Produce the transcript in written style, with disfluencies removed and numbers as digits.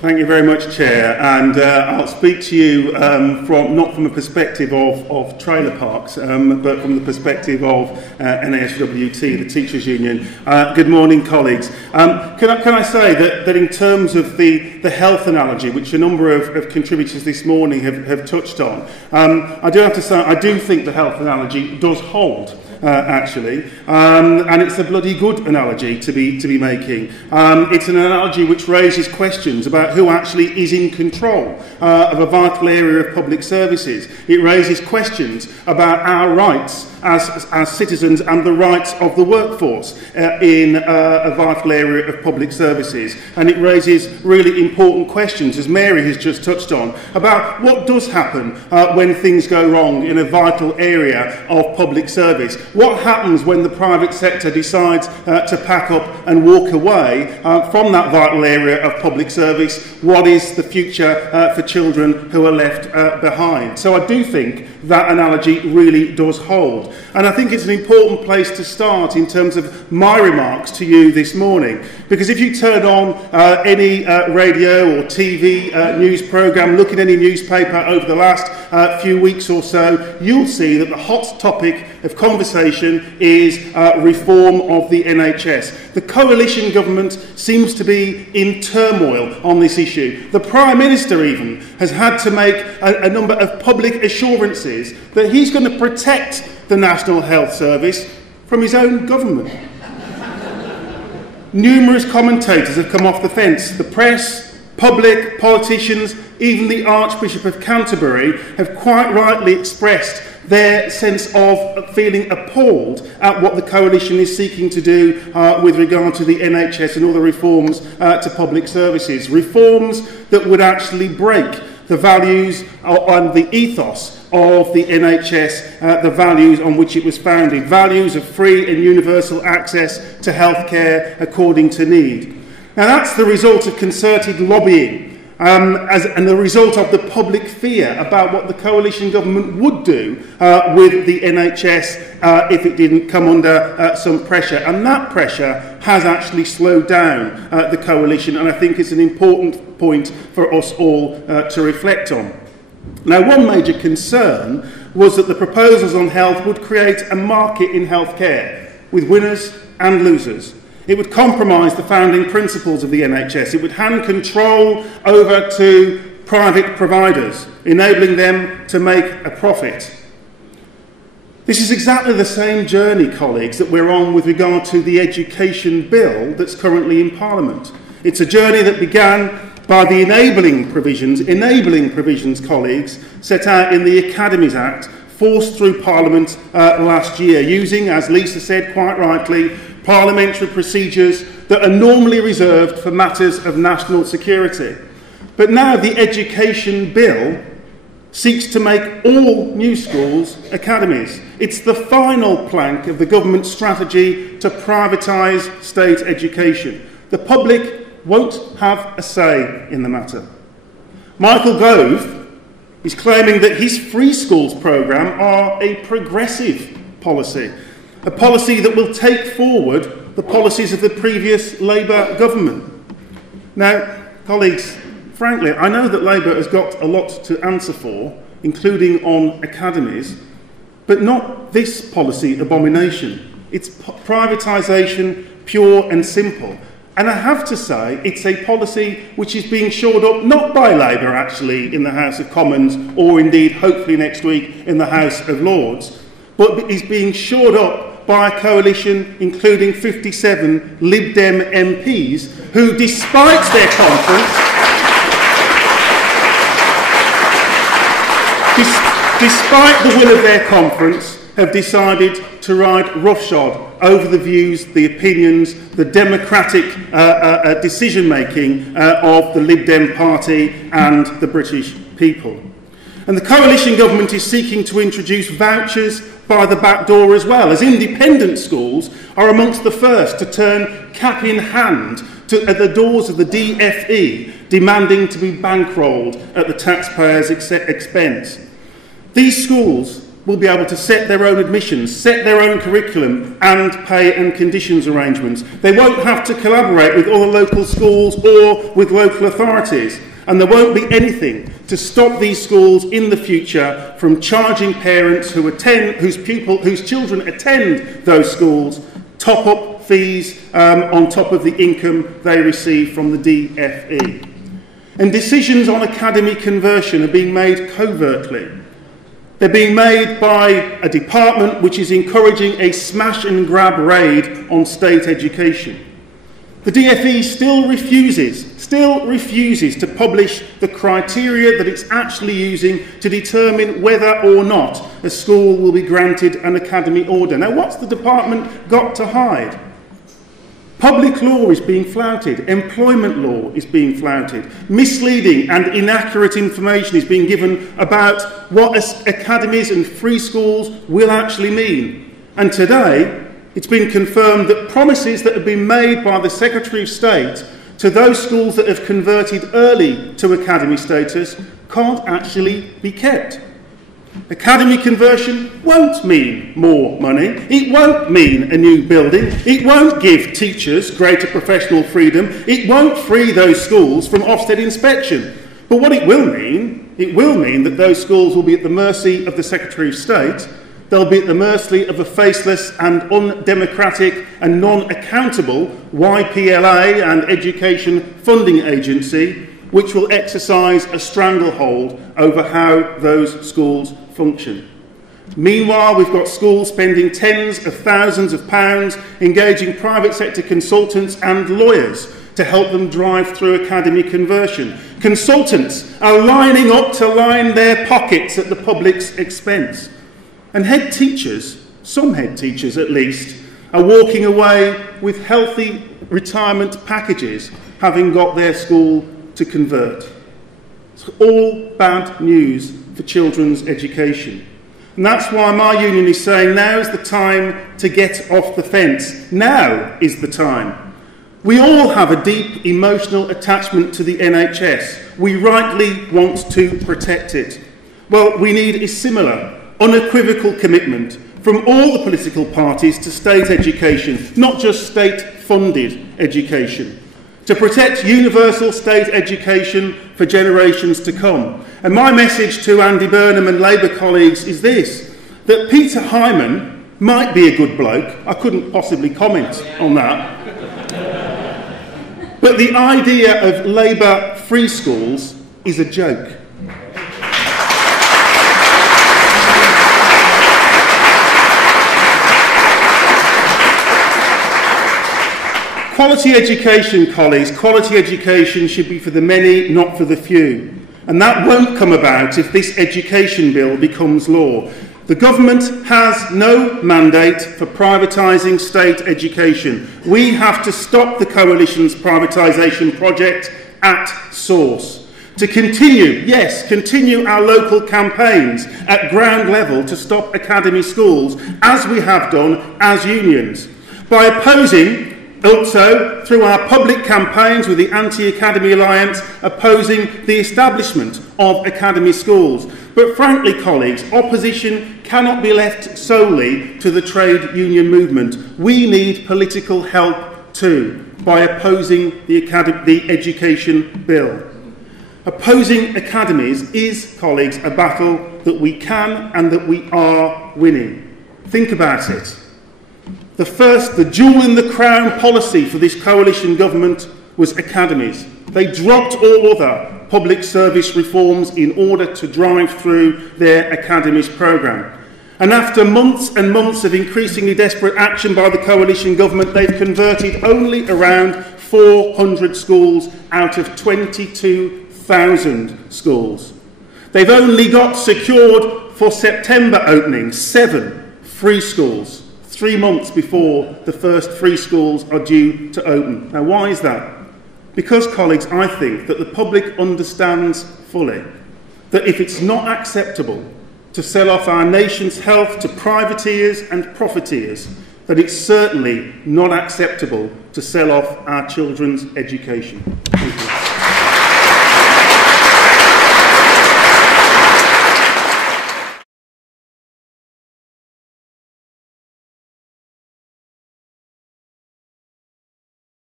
Thank you very much, Chair. And I'll speak to you not from a perspective of trailer parks, but from the perspective of NASUWT, the Teachers' Union. Good morning, colleagues. Can I say that in terms of the health analogy, which a number of contributors this morning have touched on, I do have to say I do think the health analogy does hold. Actually, and it's a bloody good analogy to be making. It's an analogy which raises questions about who actually is in control of a vital area of public services. It raises questions about our rights as citizens and the rights of the workforce in a vital area of public services. And it raises really important questions, as Mary has just touched on, about what does happen when things go wrong in a vital area of public service. What happens when the private sector decides to pack up and walk away from that vital area of public service? What is the future for children who are left behind? So I do think that analogy really does hold. And I think it's an important place to start in terms of my remarks to you this morning. Because if you turn on any radio or TV news programme, look at any newspaper over the last few weeks or so, you'll see that the hot topic of conversation is reform of the NHS. The coalition government seems to be in turmoil on this issue. The Prime Minister even has had to make a number of public assurances that he's going to protect the National Health Service from his own government. Numerous commentators have come off the fence. The press, public, politicians, even the Archbishop of Canterbury have quite rightly expressed their sense of feeling appalled at what the coalition is seeking to do with regard to the NHS and other reforms to public services. Reforms that would actually break the values and the ethos of the NHS, the values on which it was founded, values of free and universal access to healthcare according to need. Now that's the result of concerted lobbying and the result of the public fear about what the coalition government would do with the NHS if it didn't come under some pressure. And that pressure has actually slowed down the coalition, and I think it's an important point for us all to reflect on. Now, one major concern was that the proposals on health would create a market in healthcare with winners and losers. It would compromise the founding principles of the NHS. It would hand control over to private providers, enabling them to make a profit. This is exactly the same journey, colleagues, that we're on with regard to the education bill that's currently in Parliament. It's a journey that began by the enabling provisions, colleagues, set out in the Academies Act, forced through Parliament last year, using, as Lisa said quite rightly, parliamentary procedures that are normally reserved for matters of national security. But now the education bill seeks to make all new schools academies. It's the final plank of the government's strategy to privatise state education. The public won't have a say in the matter. Michael Gove is claiming that his free schools programme are a progressive policy, a policy that will take forward the policies of the previous Labour government. Now, colleagues, frankly, I know that Labour has got a lot to answer for, including on academies, but not this policy abomination. It's privatisation, pure and simple. And I have to say, it's a policy which is being shored up not by Labour, actually, in the House of Commons, or indeed, hopefully next week, in the House of Lords, but is being shored up by a coalition including 57 Lib Dem MPs who, despite their conference, despite the will of their conference, have decided to ride roughshod over the views, the opinions, the democratic decision-making of the Lib Dem Party and the British people. And the coalition government is seeking to introduce vouchers by the back door as well, as independent schools are amongst the first to turn cap in hand at the doors of the DFE, demanding to be bankrolled at the taxpayers' expense. These schools will be able to set their own admissions, set their own curriculum and pay and conditions arrangements. They won't have to collaborate with other local schools or with local authorities. And there won't be anything to stop these schools in the future from charging parents whose children attend those schools top-up fees on top of the income they receive from the DFE. And decisions on academy conversion are being made covertly. They're being made by a department which is encouraging a smash-and-grab raid on state education. The DFE still refuses to publish the criteria that it's actually using to determine whether or not a school will be granted an academy order. Now, what's the department got to hide? Public law is being flouted. Employment law is being flouted. Misleading and inaccurate information is being given about what academies and free schools will actually mean. And today, it's been confirmed that promises that have been made by the Secretary of State to those schools that have converted early to academy status can't actually be kept. Academy conversion won't mean more money. It won't mean a new building. It won't give teachers greater professional freedom. It won't free those schools from Ofsted inspection. But what it will mean that those schools will be at the mercy of the Secretary of State. They'll be at the mercy of a faceless and undemocratic and non-accountable YPLA and Education Funding Agency, which will exercise a stranglehold over how those schools function. Meanwhile, we've got schools spending tens of thousands of pounds engaging private sector consultants and lawyers to help them drive through academy conversion. Consultants are lining up to line their pockets at the public's expense. And head teachers, some head teachers at least, are walking away with healthy retirement packages, having got their school to convert. It's all bad news for children's education. And that's why my union is saying now's the time to get off the fence. Now is the time. We all have a deep emotional attachment to the NHS. We rightly want to protect it. Well, we need a similar, unequivocal commitment from all the political parties to state education, not just state-funded education, to protect universal state education for generations to come. And my message to Andy Burnham and Labour colleagues is this, that Peter Hyman might be a good bloke. I couldn't possibly comment on that. But the idea of Labour free schools is a joke. Quality education, colleagues, quality education should be for the many, not for the few. And that won't come about if this education bill becomes law. The government has no mandate for privatising state education. We have to stop the coalition's privatisation project at source. To continue, yes, continue our local campaigns at ground level to stop academy schools, as we have done as unions. By opposing, also, through our public campaigns with the Anti-Academy Alliance, opposing the establishment of academy schools. But frankly, colleagues, opposition cannot be left solely to the trade union movement. We need political help too, by opposing the education bill. Opposing academies is, colleagues, a battle that we can and that we are winning. Think about it. The jewel in the crown policy for this coalition government was academies. They dropped all other public service reforms in order to drive through their academies programme. And after months and months of increasingly desperate action by the coalition government, they've converted only around 400 schools out of 22,000 schools. They've only got secured for September opening 7 free schools, 3 months before the first free schools are due to open. Now, why is that? Because, colleagues, I think that the public understands fully that if it's not acceptable to sell off our nation's health to privateers and profiteers, that it's certainly not acceptable to sell off our children's education. Thank you.